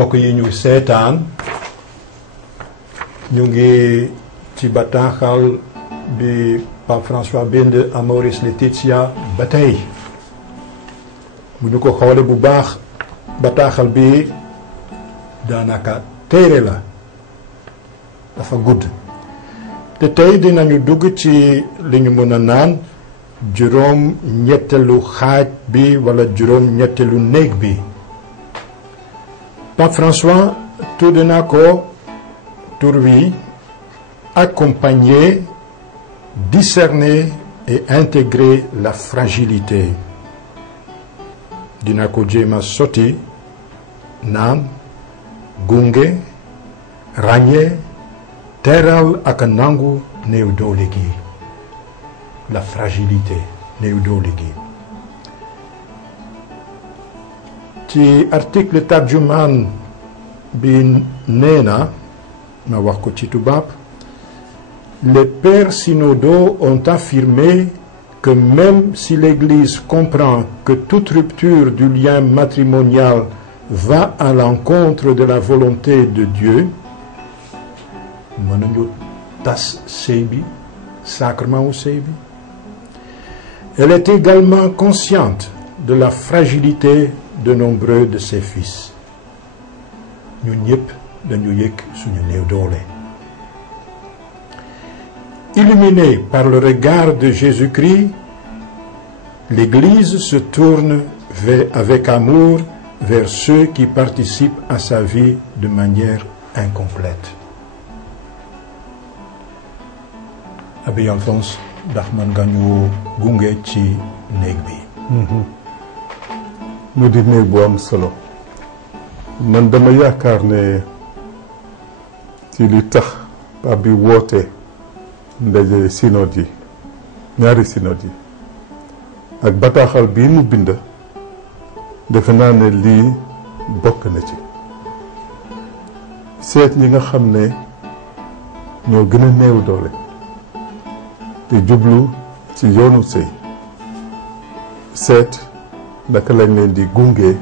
bokk yi ñu seetaan ñu ngi ci bataaxal bi Pape François bind à Maurice Laetitia ba tey bu ñu ko xoolee bu baax bataaxal bi daanaka téere la dafa gudd te tey dinañu dugg ci li ñu mën a naan juróom ñetteelu xaaj bi wala juróom ñetteelu néeg bi Pape François tudd na ko tur wi accompagner, discerner et intégrer la fragilité dina ko jéem a sotti naan gunge ràññee teral ak nangu néew doole gi la fragilité néew doole gi ci article tarjumaan bi nee na ma wax ko ci tubaab les pères synodaux ont affirmé que même si l'Église comprend que toute rupture du lien matrimonial va à l'encontre de la volonté de Dieu mënuñu tas sëy bi sacrement wu sëy bi elle est également consciente de la fragilité de nombreux de ses fils ñun ñëpp dañu yëg suñu néew doole illuminée par le regard de Jésus-Christ l'Église se tourne avec amour vers ceux qui participent à sa vie de manière incomplète Abbé Alphonse ndax mën nga ñu gunge ci néeg bi mu di néeg bu am solo man dama yaakaar ne ci li tax Pape bi woote ndaje synode yi ñaari synode yi ak bataaxal bii mu bind defe naa ne lii bokk na ci seet ñi nga xam ne ñoo gën a néew doole te jublu ci yoonu sëy seet naka lañ leen di gunge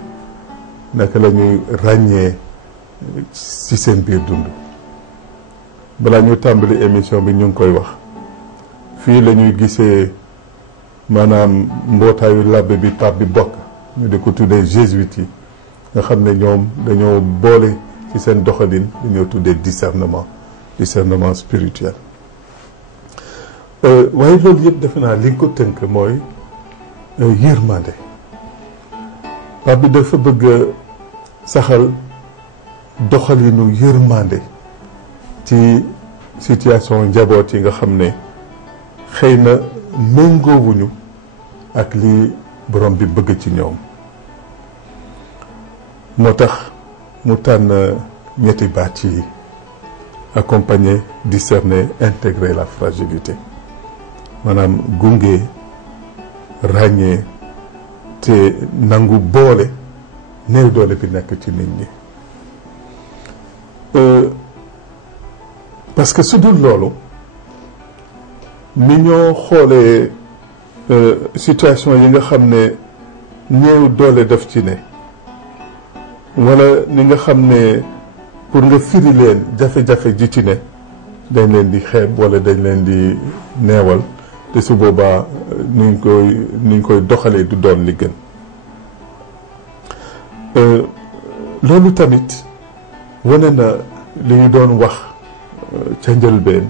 naka la ñuy ràññee ci seen biir dund balaa ñu tàmbali émission bi ñu ngi koy wax fii la ñuy gisee maanaam mbootaayu labbe bi Pape bi bokk ñu di ko tuddee jésuites yi nga xam ne ñoom dañoo boole ci seen doxalin dañoo tuddee discernement spirituel waaye loolu yëpp defe naa li nga ko tënk mooy yërmande Pape bi dafa bëgg saxal doxalinu yërmande ci situation njaboot yi nga xam ne xëy na méngoowuñu ak li borom bi bëgg ci ñoom moo tax mu tànn ñetti baat yi accompagner discerner intégrer la fragilité maanaam gunge ràññee te nangu boole néew doole bi nekk ci nit ñi parce que su dul loolu ni ñoo xoolee situation yi nga xam ne néew doole def ci ne wala ni nga xam ne pour nga firi leen jafe-jafe ji ci ne dañ leen di xeeb wala dañ leen di neewal te su boobaa nuñ koy doxalee du doon li gën loolu tamit wane na li ñu doon wax ca njëlbeen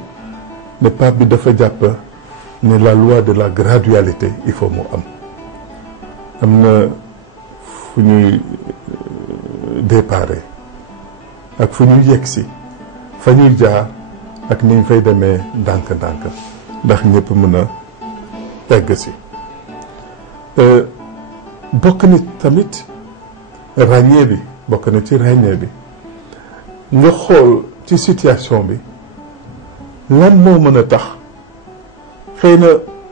ne Pape bi dafa jàpp ne la loi de la gradualité il faut mu am na fu ñuy déparé ak fu ñuy yegsi fa ñuy jaar ak ni ñu fay demee ndànk-ndànk ndax ñëpp mën a egg si bokk na tamit ràññee bi bokk na ci ràññee bi nga xool ci situation bi lan moo mën a tax xëy na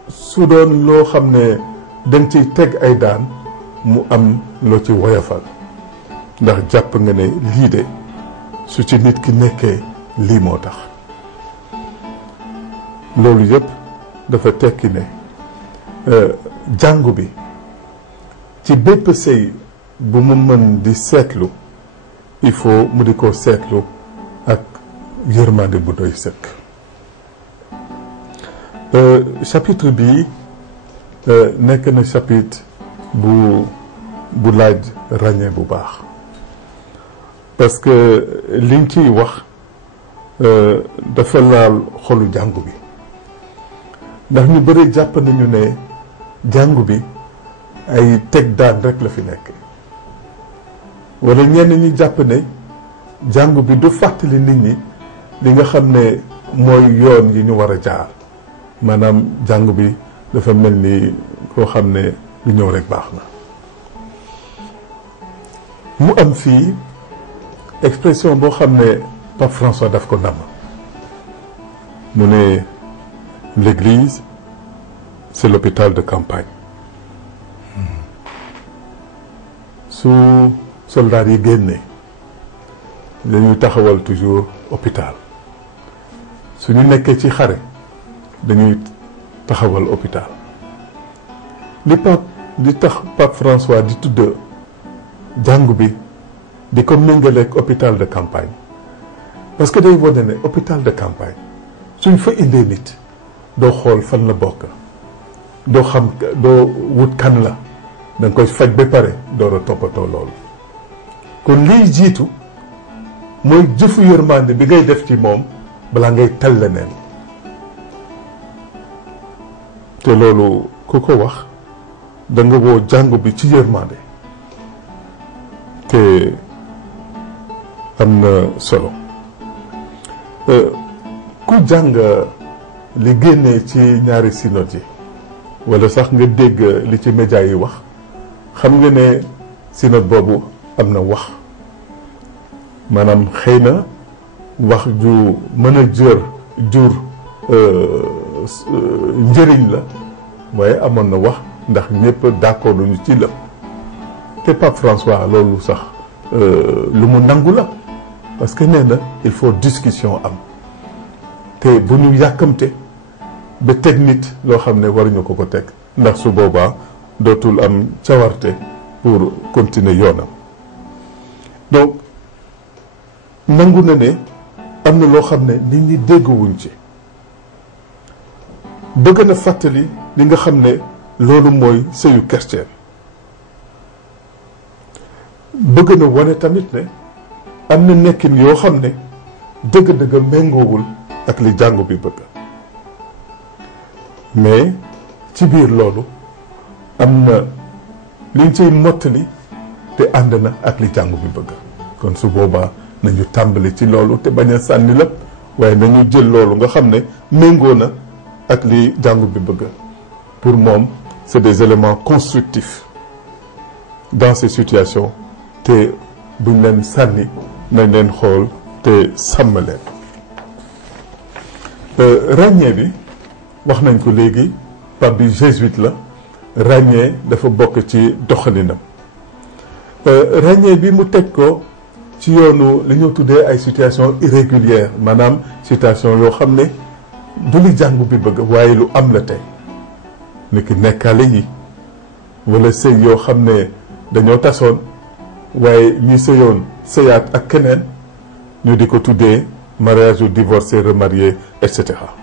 su doon loo xam ne dañ ciy teg ay daan mu am loo ci woyofal ndax jàpp nga ne lii de su ci nit ki nekkee lii moo tax loolu yëpp dafa tekki ne jàngu bi ci bépp sëy bu mu mën di seetlu il faut mu di ko seetlu ak yërmande bu doy sëkk. chapitre bi nekk na chapitre bu laaj ràññee bu baax parce que liñ ciy wax dafa laal xolu jàngu bi ndax ñu bëri jàpp nañu ne jàngu bi ay teg daan rek la fi nekk wala ñenn ñi jàpp ne jàngu bi du fàttali nit ñi li nga xam ne mooy yoon yi ñu war a jaar maanaam jàngu bi dafa mel ni koo xam ne lu ñëw rek baax na. mu am fii expression boo xam ne Pape François daf ko nam mu ne l'église c'est l'hôpital de campagne. su soldats yi génnee dañuy taxawal toujours hôpital su ñu nekkee ci xare dañuy taxawal hôpital li tax Pape François di tudd jàngu bi di ko méngaleeg hôpital de campagne parce que day wane ne hôpital de campagne suñ fa indee nit doo xool fan la bokk doo xam doo wut kan la da nga koy faj ba pare door a toppatoo loolu kon liy jiitu mooy jëfu yërmande bi ngay def ci moom balaa ngay tal leneen te loolu ku ko wax da nga woo jàngu bi ci yërmande te am na solo ku jàng li génnee ci ñaari synode yi wala sax nga dégg li ci média yi wax xam nga ne synode boobu am na wax maanaam xëy na wax ju mën a jur njëriñ la waaye amoon na wax ndax ñëpp d'accord luñu ci lépp te Pape François loolu sax lu mu nangu la parce que nee na il faut discussion am te bu ñu yàkkamte ba teg nit loo xam ne waruñu ko teg ndax su boobaa dootul am cawarte pour continuer yoonam donc nangu na ne am na loo xam ne nit ñi dégguwuñ ci bëgg na fàttali li nga xam ne loolu mooy sëyu chrétien bëgg na wane tamit ne am na nekkin yoo xam ne dëgg-dëgg méngoowul ak li jàngu bi bëgg mais ci biir loolu am na liñ ciy mottali te ànd na ak li jàngu bi bëgg kon su boobaa nañu tàmbali ci loolu te bañ a sànni lépp waaye nañu jël loolu nga xam ne méngoo na ak li jàngu bi bëgg pour moom c'est des éléments constructifs dans ces situations te buñ leen sànni nañ leen xool te sàmm leen ràññee bi wax nañ ko léegi pape bi jésuite la ràññee dafa bokk ci doxalinam ràññee bi mu teg ko ci yoonu li ñu tuddee ay situation irrégulière maanaam situation yoo xam ne du li jàngu bi bëgg waaye lu am la tey ni ki nekkaale yi wala sëy yoo xam ne dañoo tasoon waaye ñi sëyoon sëyaat ak keneen ñu di ko tuddee mariage ou divorcé remarié et cetera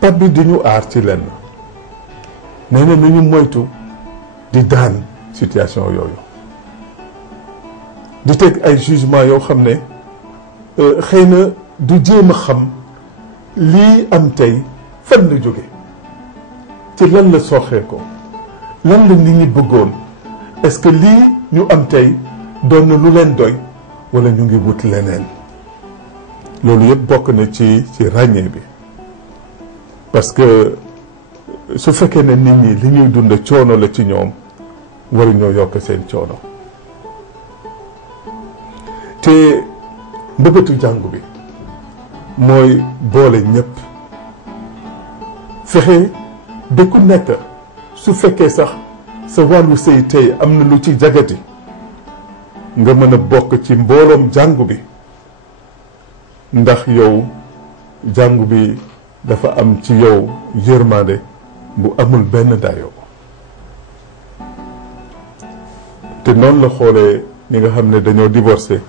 pape bi di ñu aar ci lenn nee na nañu moytu di daan situation yooyu di teg ay jugement yoo xam ne xëy na du jéem a xam lii am tey fan la jóge ci lan la sooxee ko lan la nit ñi bëggoon est-ce que lii ñu am tey doon na lu leen doy wala ñu ngi wut leneen loolu yëpp bokk na ci ràññee bi parce que su fekkee ne nit ñi li ñuy dund coono la ci ñoom waruñoo yokk seen coono te mbëbëtu jàngu bi mooy boole ñëpp fexe ba ku nekk su fekkee sax sa wàllu sëy tey am na lu ci jagati nga mën a bokk ci mbooloom jàngu bi ndax yow jàngu bi dafa am ci yow yërmande bu amul benn dayoo te noonu la xoolee ñi nga xam ne dañoo divorcé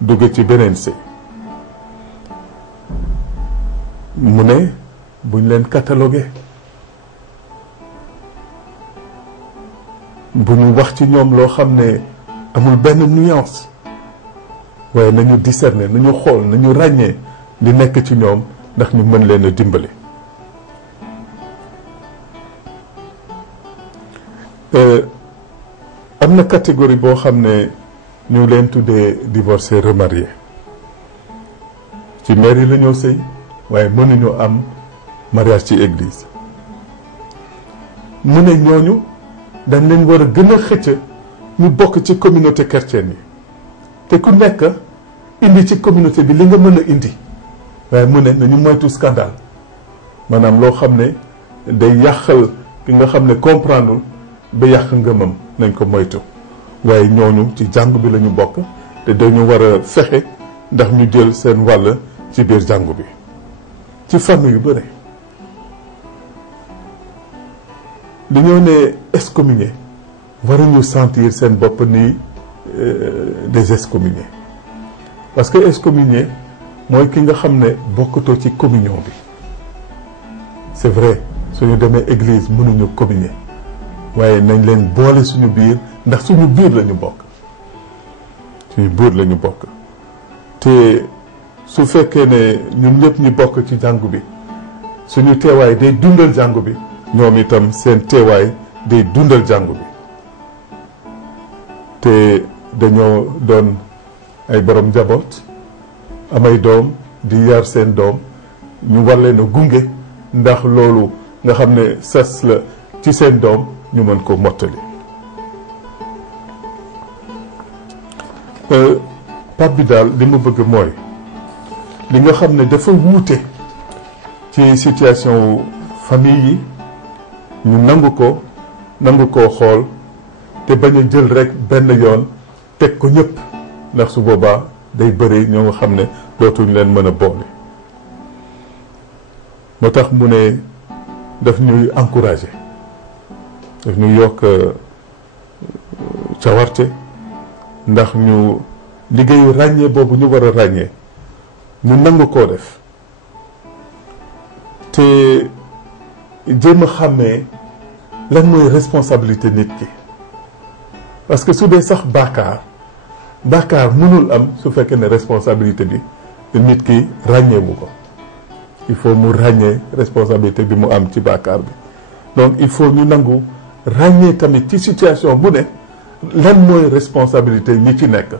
dugg ci beneen sëy mu ne buñ leen catalogué bu ñu wax ci ñoom loo xam ne amul benn nuance waaye nañu discerner nañu xool nañu ràññee li nekk ci ñoom ndax ñu mën leen a dimbali. am na catégorie boo xam ne ñu leen tuddee divorcé remarié ci mairie la ñoo sëy waaye mënuñu am mariage ci église mu ne ñooñu dañ leen war a gën a xëcc ñu bokk ci communauté chrétienne yi te ku nekk indi ci communauté bi li nga mën a indi waaye mu ne nañu moytu scandale maanaam loo xam ne day yàqal ki nga xam ne comprendre ba yàq ngëmam nañ ko moytu waaye ñooñu ci jàngu bi la ñu bokk te dañu war a fexe ndax ñu jël seen wàll ci biir jàngu bi ci fànn yu bëre. dañoo ne excommunié waruñu sentir seen bopp ni des excommuniés parce que excommunié mooy ki nga xam ne bokkatoo ci communion bi c'est vrai suñu demee église mënuñu communier waaye nañ leen boole suñu biir ndax suñu biir la ñu bokk suñu biir la ñu bokk te su fekkee ne ñun ñëpp ñi bokk ci jàngu bi suñu teewaay day dundal jàngu bi ñoom itam seen teewaay day dundal jàngu bi te dañoo doon ay borom njaboot amay doom di yar seen doom ñu war leen a gunge ndax loolu nga xam ne sas la ci seen doom ñu mën ko mottali. Pape bi daal li mu bëgg mooy li nga xam ne dafa wuute ci situation famille yi ñu nangu koo xool te bañ a jël rek benn yoon teg ko ñëpp ndax su boobaa day bëri ñoo nga xam ne dootuñ leen mën a boole. moo tax mu ne daf ñuy encourager daf ñuy yokk cawarte ndax ñu liggéeyu ràññee boobu ñu war a ràññee ñu nangu koo def te jéem a xàmmee lan mooy responsabilité nit ki parce que su dee sax bàkkaar mënul am su fekkee ne responsabilité bi nit ki ràññeewu ko il faut mu ràññee responsabilité bi mu am ci bàkkaar bi donc il faut ñu nangu ràññee tamit ci situation bu ne lan mooy responsabilité ñi ci nekk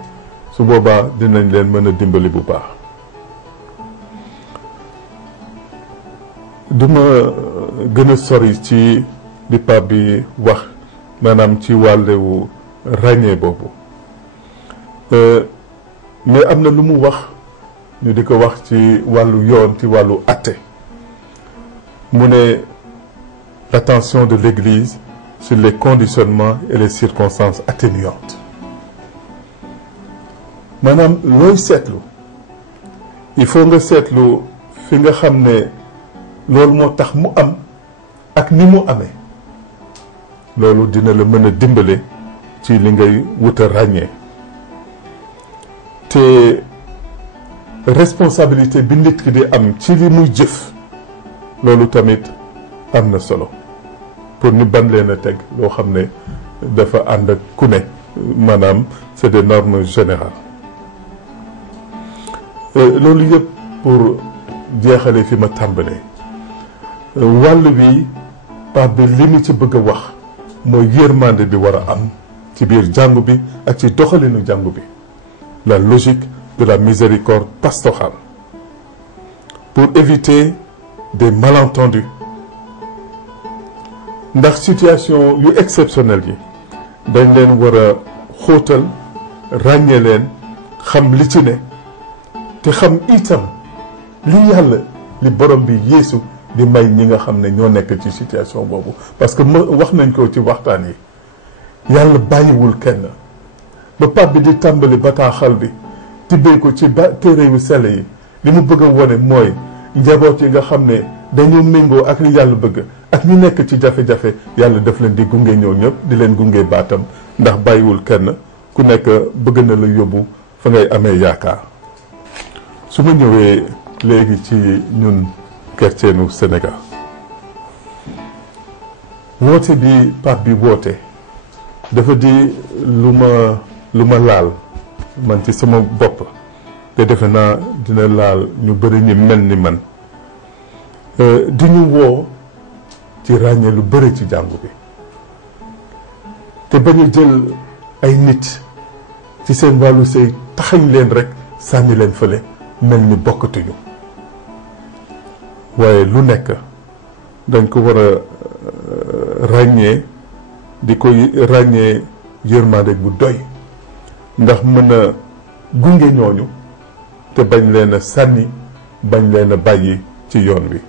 su boobaa dinañ leen mën a dimbali bu baax. duma gën a sori ci li Pape bi wax maanaam ci wàllu ràññee boobu mais am na lu mu wax ñu di ko wax ci wàllu yoon ci wàllu atte mu ne l'attention de l'Église sur les conditionnements et les circonstances atténuantes maanaam looy seetlu il faut nga seetlu fi nga xam ne loolu moo tax mu am ak ni mu amee loolu dina la mën a dimbale ci li ngay wut a ràññee te responsabilité bi nit ki di am ci li muy jëf loolu tamit am na solo pour ñu ban leen a teg loo xam ne dafa ànd ak ku ne maanaam c'est des normes générales loolu yëpp pour jeexale fi ma tàmbalee wàll bi Pape bi li mu ci bëgg a wax mooy yërmande bi war a am ci biir jàngu bi ak ci doxalinu jàngu bi la logique de la miséricorde pastorale pour éviter des malentendus ndax situation yu exceptionnelle yi dañ leen war a xóotal ràññee leen xam li ci ne te xam itam li yàlla li borom bi Yeesu di may ñi nga xam ne ñoo nekk ci situation boobu parce que wax nañ ko ci waxtaan yi yàlla bàyyiwul kenn ba Pape bi di tàmbali bataaxal bi tibbee ko ci téere yu sell yi li mu bëgg a wone mooy njaboot yi nga xam ne dañoo méngoo ak li yàlla bëgg ak ñu nekk ci jafe-jafe yàlla daf leen di gunge ñëw ñëpp di leen gunge baatam ndax bàyyiwul kenn ku nekk bëgg na la yóbbu fa ngay amee yaakaar. su ma ñëwee léegi ci ñun chrétienu Sénégal woote bi pape bi woote dafa di lu ma laal man ci sama bopp te defe naa dina laal ñu bëri ñi mel ni man di ñu woo ci ràññee lu bëri ci jàngu bi te bañ a jël ay nit ci seen wàllu sëy taxañ leen rek sànni leen fële mel ni bokkatuñu waaye lu nekk dañ ko war a ràññee di koy ràññee yërmande bu doy ndax mën a gunge ñooñu te bañ leen a sànni bañ leen a bàyyi ci yoon wi.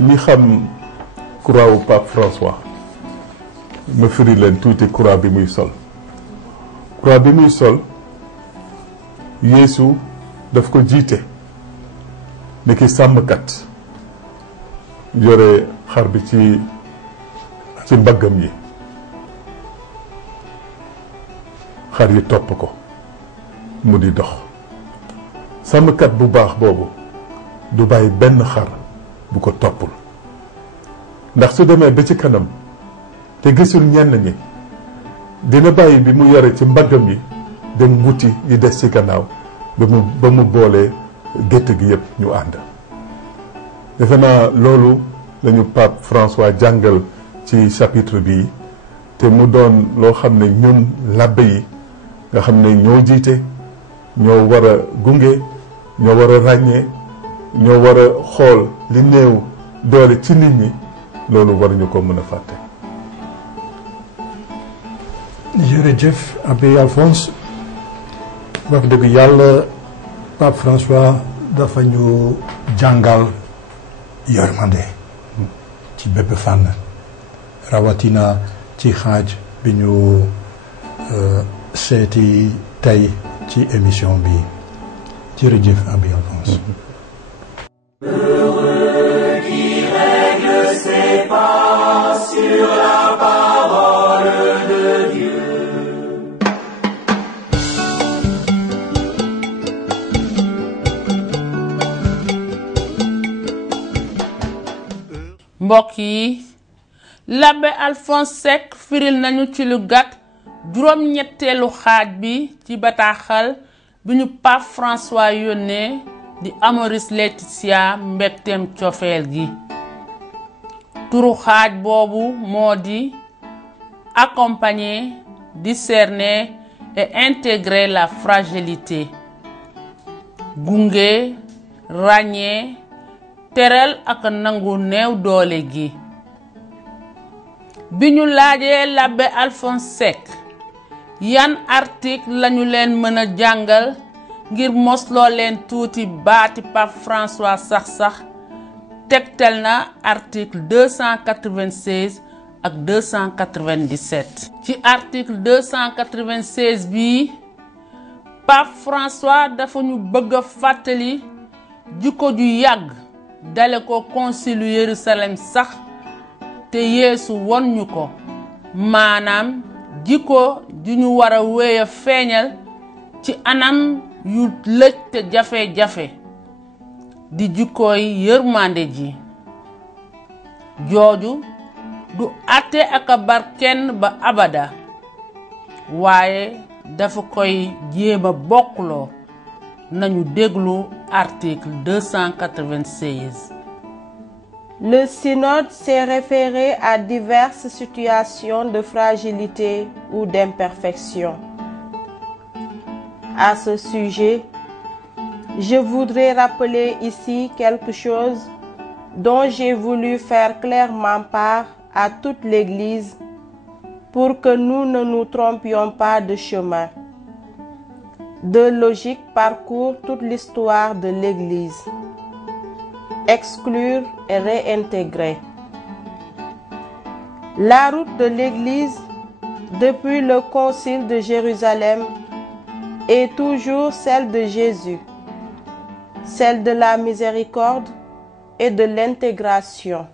ñi xam croix wu Pape François ma firi leen tuuti croix bi muy sol. croix bi muy sol Yeesu daf ko jiite ni ki sàmmkat yore xar bi ci mbaggam yi xar yi topp ko mu di dox. sàmmkat bu baax boobu du bàyyi benn xar bu ko toppul ndax su demee ba ci kanam te gisul ñenn ñi dina bàyyi bi mu yore ci mbaggam yi dem wuti yi des ci gannaaw ba mu boolee gétt gi yëpp ñu ànd. defe naa loolu lañu Pape François jàngal ci chapitre bii te mu doon loo xam ne ñun labbe yi nga xam ne ñoo jiite ñoo war a gunge ñoo war a ràññee ñoo war a xool li néew doole ci nit ñi loolu war ñu ko mën a fàtte. jërëjëf Abbé Alphonse wax dëgg yàlla Pape François dafa ñu jàngal yërmande ci bépp fànn rawatina ci xaaj bi ñu seeti tey ci émission bi jërëjëf Abbé Alphonse. Heureux qui règle ses pas sur la parole de Dieu. mbokk yi l'abbé Alphonse Seck firil nañu ci lu gàtt juróom-ñetteelu xaaj bi ci bataaxal bi ñu Pape François yónnee di Amoris Laetitia mbégteem cofeel gi. turu xaaj boobu moo di accompagner, discerner et intégrer la fragilité. gunge ràññee teral ak nangu néew doole gi. bi ñu laajee l'abbé Alphonse Seck yan article lañu leen mën a jàngal ngir mosloo leen tuuti baati Pape François sax tegtal na article 296 ak 297. ci article 296 bi Pape François dafa ñu bëgg a fàttali jikko ju yàgg dale ko concile Yerusalem sax te Yeesu won ñu ko maanaam jikko ju ñu war a wéy a feeñal ci anam yu lëj te jafe-jafe di jikkooy yërmande ji jooju du àtte ak a bar kenn ba abada waaye dafa koy jéema bokkloo nañu déglu article 296. Le synode s'est référé à diverses situations de fragilité ou d'imperfection. À ce sujet, je voudrais rappeler ici quelque chose dont j'ai voulu faire clairement part à toute l'Église pour que nous ne nous trompions pas de chemin. Deux logiques parcourent toute l'histoire de l'Église. Exclure et réintégrer. La route de l'Église, depuis le Concile de Jérusalem, est toujours celle de Jésus, celle de la miséricorde et de l'intégration.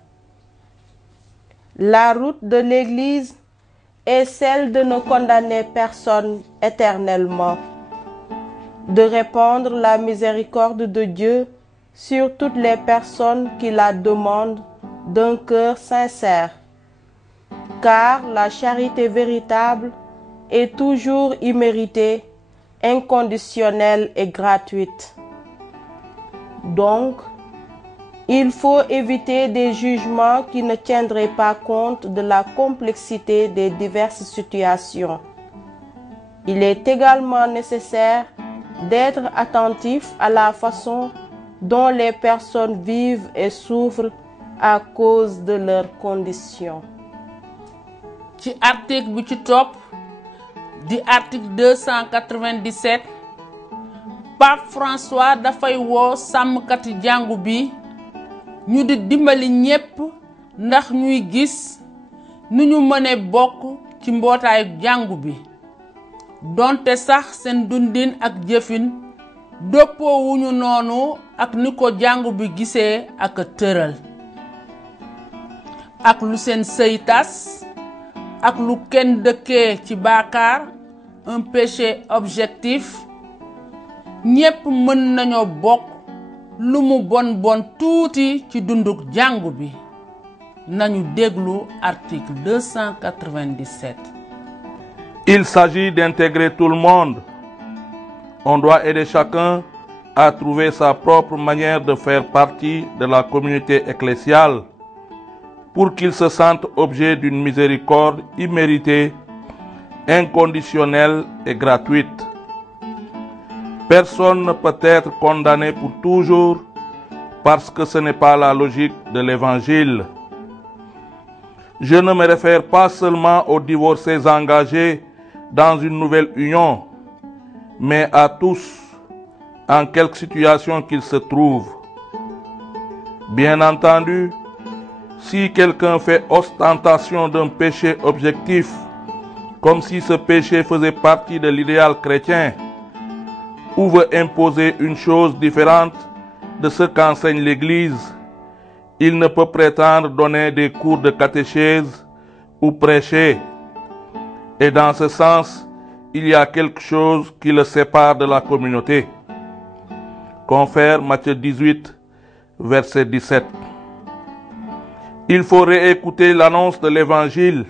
La route de l'Église est celle de ne condamner personne éternellement, de répandre la miséricorde de Dieu sur toutes les personnes qui la demandent d'un cœur sincère, car la charité véritable est toujours imméritée, inconditionnelle et gratuite. Donc, il faut éviter des jugements qui ne tiendraient pas compte de la complexité des diverses situations. Il est également nécessaire d'être attentif à la façon dont les personnes vivent et souffrent à cause de leurs conditions. Ci article bu ci topp di article 297 Pape François dafay woo sàmmkati jàngu bi ñu di dimbali ñépp ndax ñuy gis nu ñu mëne bokk ci mbootaayu jàngu bi donte sax seen dundin ak jëfin dëppoo wuñu noonu ak ni ko jàngu bi gisee ak tëral ak lu seen sëy tas ak lu kenn dëkkee ci baakaar un péché objectif ñépp mën nañoo bokk lu mu bon bon tuuti ci dunduk jàngu bi nañu déglu article 297. Il s'agit d'intégrer tout le monde. On doit aider chacun à trouver sa propre manière de faire partie de la communauté ecclésiale pour qu'il se sente objet d'une miséricorde imméritée, inconditionnelle et gratuite. Personne ne peut être condamné pour toujours parce que ce n'est pas la logique de l'Évangile. Je ne me réfère pas seulement aux divorcés engagés dans une nouvelle union, mais à tous, en quelque situation qu'ils se trouvent. Bien entendu, si quelqu'un fait ostentation d'un péché objectif, comme si ce péché faisait partie de l'idéal chrétien, ou veut imposer une chose différente de ce qu'enseigne l'Église, il ne peut prétendre donner des cours de catéchèse ou prêcher. Et dans ce sens, il y a quelque chose qui le sépare de la communauté. Confère Matthieu 18, verset 17. Il faut réécouter l'annonce de l'Évangile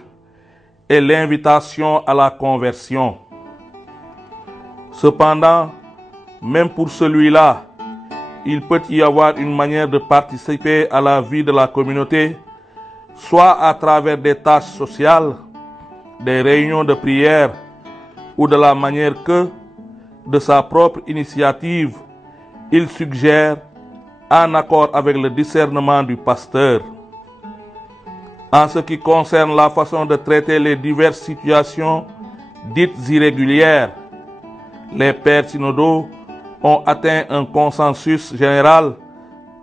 et l'invitation à la conversion. Cependant, même pour celui-là, il peut y avoir une manière de participer à la vie de la communauté, soit à travers des tâches sociales, des réunions de prière, ou de la manière que, de sa propre initiative, il suggère, en accord avec le discernement du pasteur. En ce qui concerne la façon de traiter les diverses situations dites irrégulières, les pères synodaux ont atteint un consensus général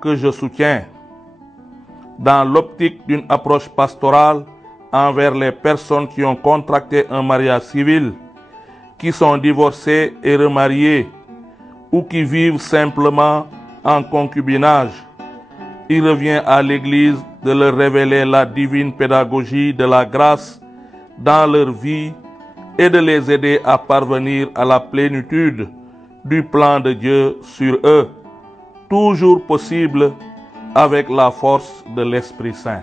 que je soutiens. Dans l'optique d'une approche pastorale envers les personnes qui ont contracté un mariage civil, qui sont divorcées et remariées, ou qui vivent simplement en concubinage, il revient à l'Église de leur révéler la divine pédagogie de la grâce dans leur vie et de les aider à parvenir à la plénitude du plan de Dieu sur eux, toujours possible avec la force de l'Esprit Saint.